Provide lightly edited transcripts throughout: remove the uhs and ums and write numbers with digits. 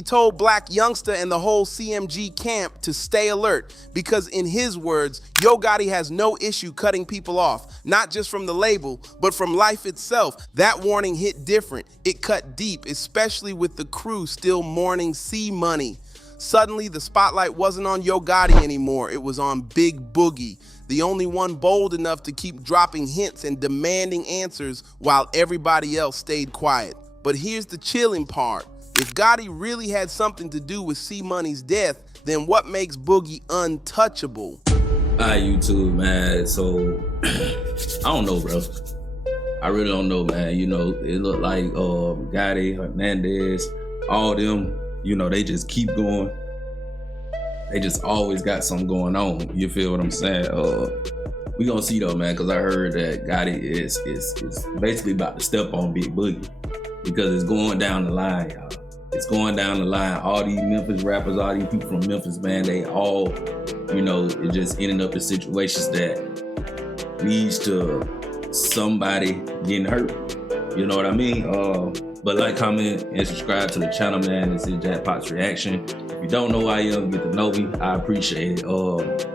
He told Black Youngster and the whole CMG camp to stay alert because, in his words, Yo Gotti has no issue cutting people off, not just from the label, but from life itself. That warning hit different. It cut deep, especially with the crew still mourning C Money. Suddenly, the spotlight wasn't on Yo Gotti anymore. It was on Big Boogie, the only one bold enough to keep dropping hints and demanding answers while everybody else stayed quiet. But here's the chilling part. If Gotti really had something to do with C Money's death, then what makes Boogie untouchable? YouTube, man. So, I don't know, bro. I really don't know, man. You know, it looked like Gotti, Hernandez, all them, you know, they just keep going. They just always got something going on. You feel what I'm saying? We gonna see though, man, because I heard that Gotti is basically about to step on Big Boogie because it's going down the line, y'all. It's going down the line. All these Memphis rappers, all these people from Memphis, man, they all, you know, it just ending up in situations that leads to somebody getting hurt. You know what I mean? But like, comment, and subscribe to the channel, man. This is Jackpot's Reaction. If you don't know who I am, get to know me. I appreciate it.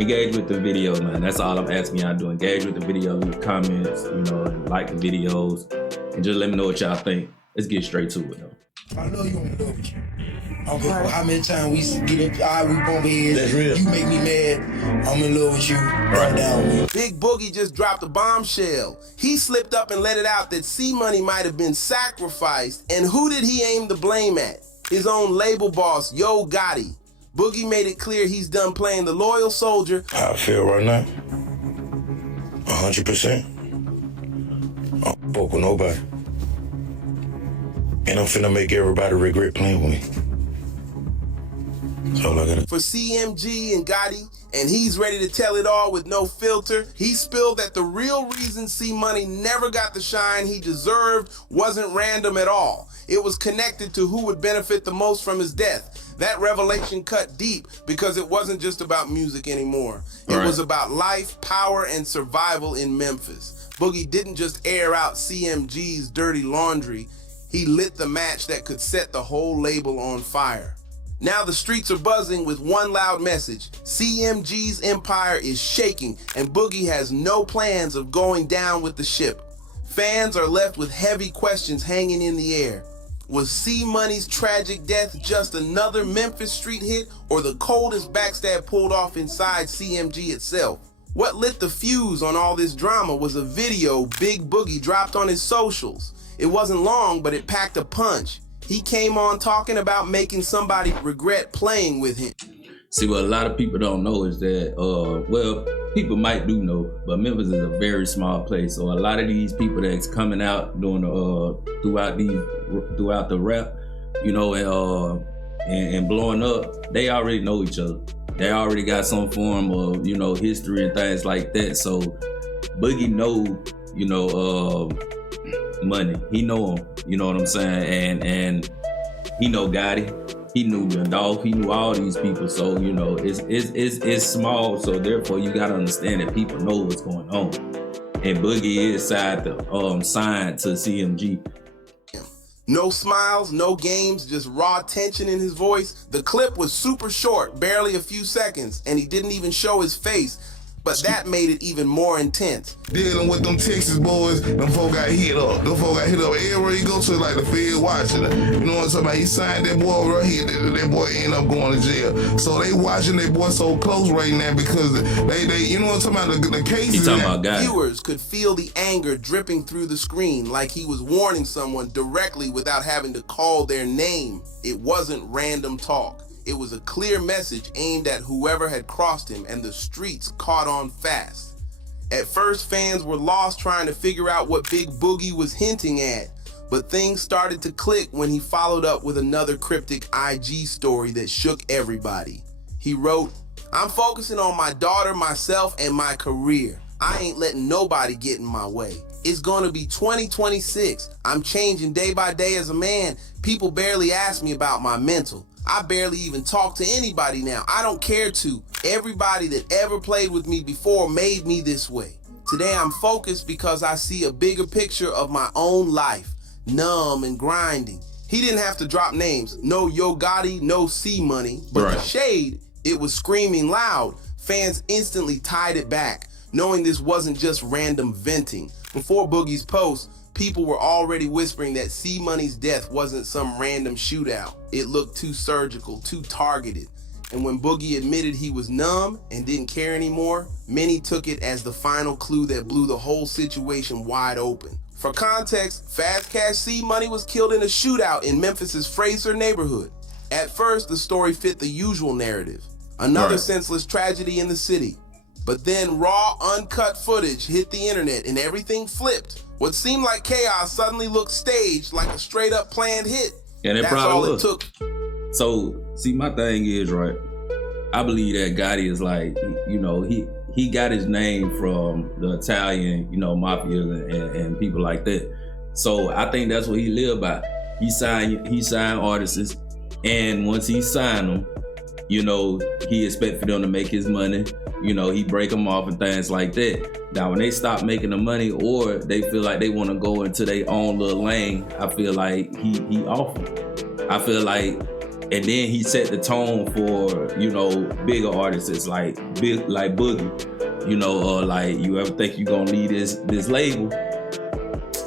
Engage with the video, man. That's all I'm asking y'all to do. Engage with the video, leave comments, you know, and like the videos, and just let me know what y'all think. Let's get straight to it, though. I know you want to love with you. I don't care how many times we get up, we bump heads. That's real. You make me mad, I'm in love with you. Right down with you. Big Boogie just dropped a bombshell. He slipped up and let it out that C Money might have been sacrificed. And who did he aim the blame at? His own label boss, Yo Gotti. Boogie made it clear he's done playing the loyal soldier. How I feel right now? 100%. I don't fuck with nobody. And I'm finna make everybody regret playing with me. That's all I gotta. For CMG and Gotti, and he's ready to tell it all with no filter. He spilled that the real reason C Money never got the shine he deserved wasn't random at all. It was connected to who would benefit the most from his death. That revelation cut deep because it wasn't just about music anymore. It was about life, power, and survival in Memphis. Boogie didn't just air out CMG's dirty laundry. He lit the match that could set the whole label on fire. Now the streets are buzzing with one loud message. CMG's empire is shaking, and Boogie has no plans of going down with the ship. Fans are left with heavy questions hanging in the air. Was C Money's tragic death just another Memphis street hit, or the coldest backstab pulled off inside CMG itself? What lit the fuse on all this drama was a video Big Boogie dropped on his socials. It wasn't long, but it packed a punch. He came on talking about making somebody regret playing with him. See, what a lot of people don't know is that, well, people might do know, but Memphis is a very small place. So a lot of these people that's coming out doing throughout the rap, you know, and blowing up, they already know each other. They already got some form of, you know, history and things like that. So Boogie know, you know, Money. He know him, you know what I'm saying? And he know Gotti. He knew Dolph. He knew all these people. So, you know, it's small. So therefore, you gotta understand that people know what's going on. And Boogie is signed to CMG. No smiles, no games, just raw tension in his voice. The clip was super short, barely a few seconds, and he didn't even show his face. But that made it even more intense. Dealing with them Texas boys, them folk got hit up. Them folk got hit up everywhere you go to, like the Fed watching it. You know what I'm talking about? He signed that boy right here, that boy ended up going to jail. So they watching that boy so close right now because they you know what I'm talking about, the cases. He talking about Gotti. Viewers could feel the anger dripping through the screen like he was warning someone directly without having to call their name. It wasn't random talk. It was a clear message aimed at whoever had crossed him, and the streets caught on fast. At first, fans were lost trying to figure out what Big Boogie was hinting at, but things started to click when he followed up with another cryptic IG story that shook everybody. He wrote, "I'm focusing on my daughter, myself, and my career. I ain't letting nobody get in my way. It's gonna be 2026. I'm changing day by day as a man. People barely ask me about my mental. I barely even talk to anybody now. I don't care to. Everybody that ever played with me before made me this way. Today I'm focused because I see a bigger picture of my own life, numb and grinding. He didn't have to drop names. No Yo Gotti, no C Money. But the shade, it was screaming loud. Fans instantly tied it back, knowing this wasn't just random venting. Before Boogie's post, people were already whispering that C Money's death wasn't some random shootout. It looked too surgical, too targeted. And when Boogie admitted he was numb and didn't care anymore, many took it as the final clue that blew the whole situation wide open. For context, Fast Cash C Money was killed in a shootout in Memphis's Fraser neighborhood. At first, the story fit the usual narrative, another senseless tragedy in the city. But then raw, uncut footage hit the internet and everything flipped. What seemed like chaos suddenly looked staged, like a straight-up planned hit. And that's all it took. So, see, my thing is, right, I believe that Gotti is like, you know, he got his name from the Italian, you know, mafia and people like that. So I think that's what he lived by. He signed artists, and once he signed them, you know, he expect for them to make his money. You know, he break them off and things like that. Now, when they stop making the money or they feel like they want to go into their own little lane, I feel like he off them. I feel like, and then he set the tone for, you know, bigger artists like Boogie, you know, or like, you ever think you gonna leave this label?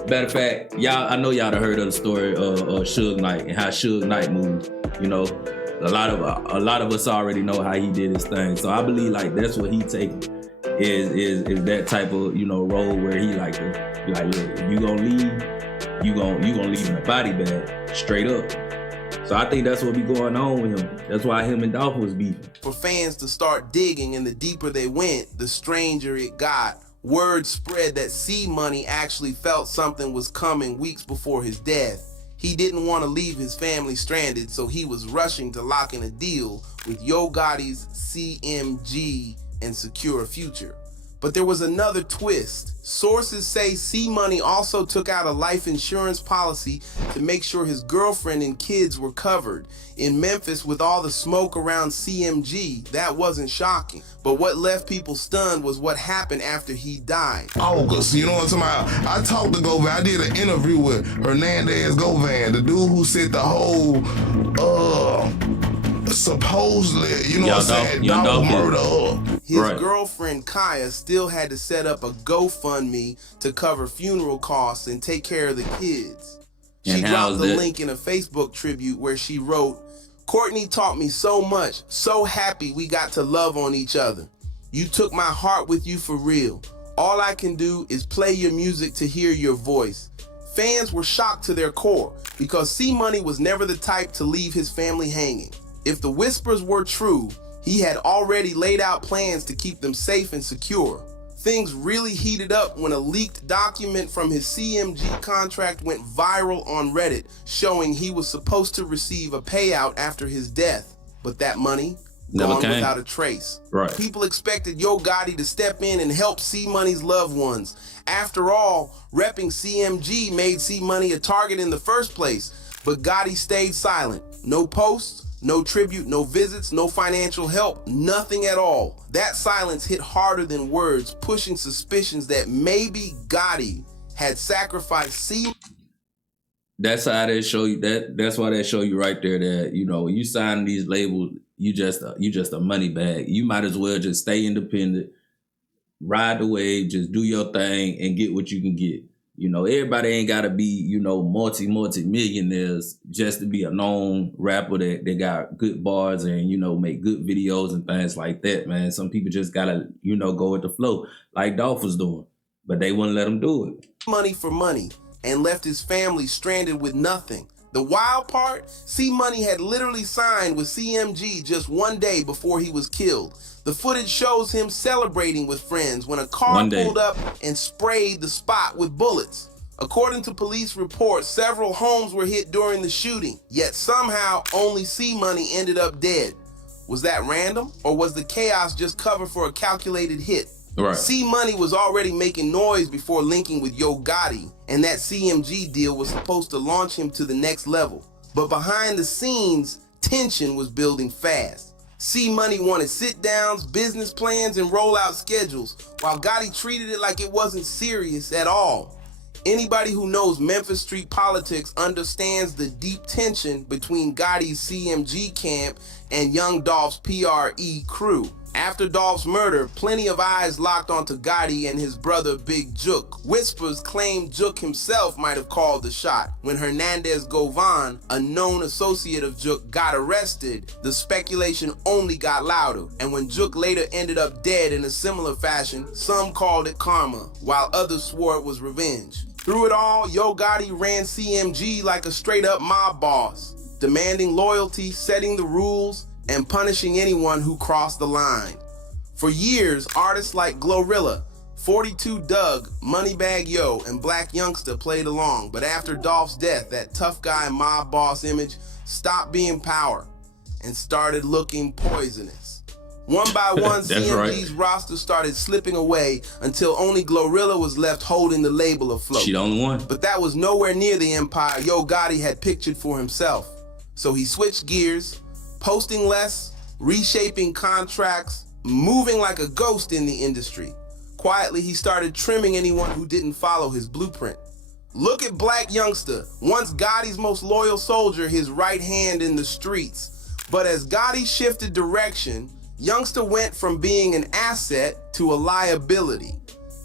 Matter of fact, y'all, I know y'all done heard of the story of Suge Knight and how Suge Knight moved. You know, a lot of us already know how he did his thing. So I believe like that's what he taking is that type of, you know, role where he like to be like, look, if you gonna leave, you gonna leave in a body bag, straight up. So I think that's what be going on with him. That's why him and Dolph was beefing. For fans to start digging, and the deeper they went, the stranger it got. Word spread that C Money actually felt something was coming weeks before his death. He didn't want to leave his family stranded, so he was rushing to lock in a deal with Yo Gotti's CMG and secure a future. But there was another twist. Sources say C Money also took out a life insurance policy to make sure his girlfriend and kids were covered. In Memphis, with all the smoke around CMG, that wasn't shocking. But what left people stunned was what happened after he died. August, you know what I'm talking about? I talked to Govan. I did an interview with Hernandez Govan, the dude who set the whole, supposedly, you know what I'm saying, dog murder up. His girlfriend Kaya still had to set up a GoFundMe to cover funeral costs and take care of the kids. She dropped the link in a Facebook tribute where she wrote, "Courtney taught me so much, so happy we got to love on each other. You took my heart with you for real. All I can do is play your music to hear your voice." Fans were shocked to their core because C Money was never the type to leave his family hanging. If the whispers were true, he had already laid out plans to keep them safe and secure. Things really heated up when a leaked document from his CMG contract went viral on Reddit, showing he was supposed to receive a payout after his death. But that money, gone without a trace. People expected Yo Gotti to step in and help C Money's loved ones. After all, repping CMG made C Money a target in the first place. But Gotti stayed silent. No posts, no tribute, no visits, no financial help, nothing at all. That silence hit harder than words, pushing suspicions that maybe Gotti had sacrificed C. That's how they show you that. That's why they show you right there that, you know, when you sign these labels, you just a money bag. You might as well just stay independent, ride the wave, just do your thing and get what you can get. You know, everybody ain't gotta be, you know, multi-millionaires just to be a known rapper that got good bars and, you know, make good videos and things like that, man. Some people just gotta, you know, go with the flow like Dolph was doing, but they wouldn't let him do it. Money for money and left his family stranded with nothing. The wild part, C Money had literally signed with CMG just one day before he was killed. The footage shows him celebrating with friends when a car pulled up and sprayed the spot with bullets. According to police reports, several homes were hit during the shooting, yet somehow only C Money ended up dead. Was that random, or was the chaos just cover for a calculated hit? C Money was already making noise before linking with Yo Gotti, and that CMG deal was supposed to launch him to the next level. But behind the scenes, tension was building fast. C Money wanted sit-downs, business plans, and rollout schedules, while Gotti treated it like it wasn't serious at all. Anybody who knows Memphis street politics understands the deep tension between Gotti's CMG camp and Young Dolph's PRE crew. After Dolph's murder, plenty of eyes locked onto Gotti and his brother Big Jook. Whispers claimed Jook himself might have called the shot. When Hernandez Govan, a known associate of Jook, got arrested, the speculation only got louder. And when Jook later ended up dead in a similar fashion, some called it karma, while others swore it was revenge. Through it all, Yo Gotti ran CMG like a straight-up mob boss, demanding loyalty, setting the rules, and punishing anyone who crossed the line. For years, artists like Glorilla, 42 Doug, Moneybag Yo, and Black Youngster played along, but after Dolph's death, that tough guy mob boss image stopped being power and started looking poisonous. One by one, CMG's roster started slipping away until only Glorilla was left holding the label afloat. She the only one. But that was nowhere near the empire Yo Gotti had pictured for himself. So he switched gears, posting less, reshaping contracts, moving like a ghost in the industry. Quietly, he started trimming anyone who didn't follow his blueprint. Look at Black Youngster, once Gotti's most loyal soldier, his right hand in the streets. But as Gotti shifted direction, Youngster went from being an asset to a liability.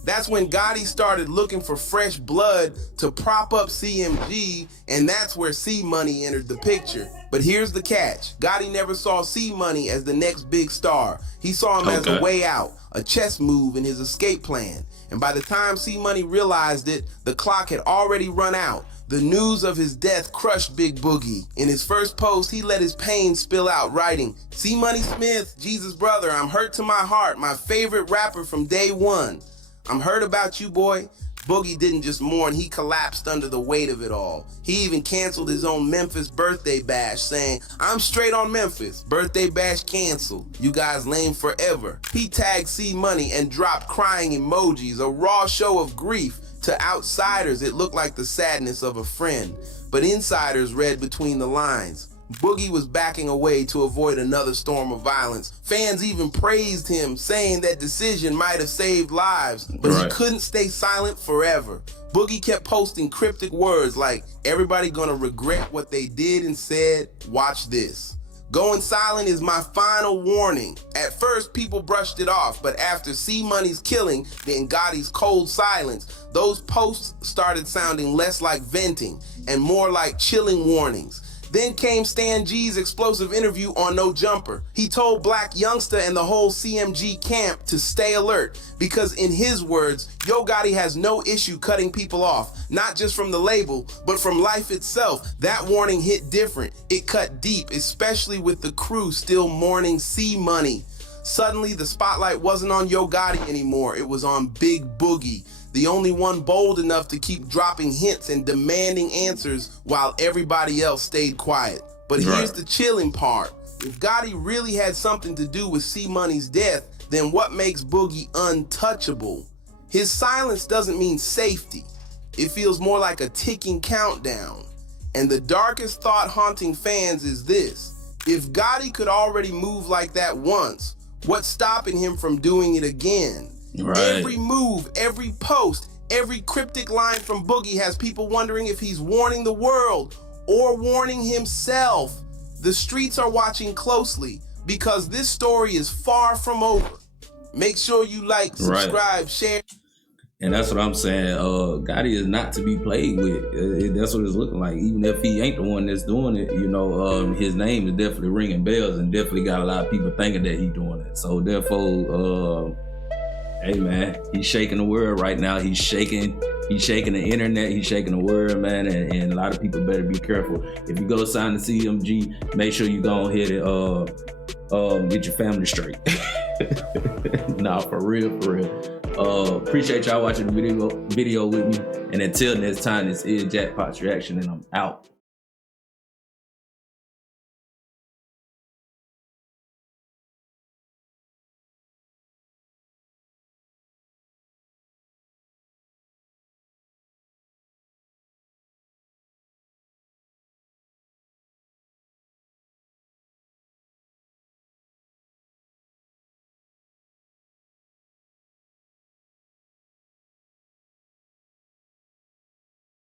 That's when Gotti started looking for fresh blood to prop up CMG, and that's where C-Money entered the picture. But here's the catch. Gotti never saw C-Money as the next big star. He saw him as a way out, a chess move in his escape plan. And by the time C-Money realized it, the clock had already run out. The news of his death crushed Big Boogie. In his first post, he let his pain spill out, writing, "C-Money Smith, Jesus' brother, I'm hurt to my heart, my favorite rapper from day one. I'm hurt about you, boy." Boogie didn't just mourn, he collapsed under the weight of it all. He even canceled his own Memphis birthday bash, saying, "I'm straight on Memphis, birthday bash canceled. You guys lame forever." He tagged C-Money and dropped crying emojis, a raw show of grief. To outsiders, it looked like the sadness of a friend, but insiders read between the lines. Boogie was backing away to avoid another storm of violence. Fans even praised him, saying that decision might have saved lives, but he couldn't stay silent forever. Boogie kept posting cryptic words like, "Everybody gonna regret what they did and said, watch this. Going silent is my final warning." At first, people brushed it off, but after C-Money's killing, then Gotti's cold silence, those posts started sounding less like venting and more like chilling warnings. Then came Stan G's explosive interview on No Jumper. He told Black Youngster and the whole CMG camp to stay alert because, in his words, Yo Gotti has no issue cutting people off, not just from the label, but from life itself. That warning hit different. It cut deep, especially with the crew still mourning C-Money. Suddenly, the spotlight wasn't on Yo Gotti anymore. It was on Big Boogie, the only one bold enough to keep dropping hints and demanding answers while everybody else stayed quiet. But here's the chilling part. If Gotti really had something to do with C-Money's death, then what makes Boogie untouchable? His silence doesn't mean safety. It feels more like a ticking countdown. And the darkest thought haunting fans is this: if Gotti could already move like that once, what's stopping him from doing it again? Every move, every post, every cryptic line from Boogie has people wondering if he's warning the world or warning himself. The streets are watching closely because this story is far from over. Make sure you like, subscribe, share. And that's what I'm saying. Gotti is not to be played with. That's what it's looking like. Even if he ain't the one that's doing it, you know, his name is definitely ringing bells and definitely got a lot of people thinking that he's doing it. So therefore, hey man, he's shaking the world right now. He's shaking the internet. He's shaking the world, man. And a lot of people better be careful. If you go sign the CMG, make sure you go ahead and get your family straight. Nah, for real. Appreciate y'all watching the video with me. And until next time, this is Jackpot's Reaction, and I'm out.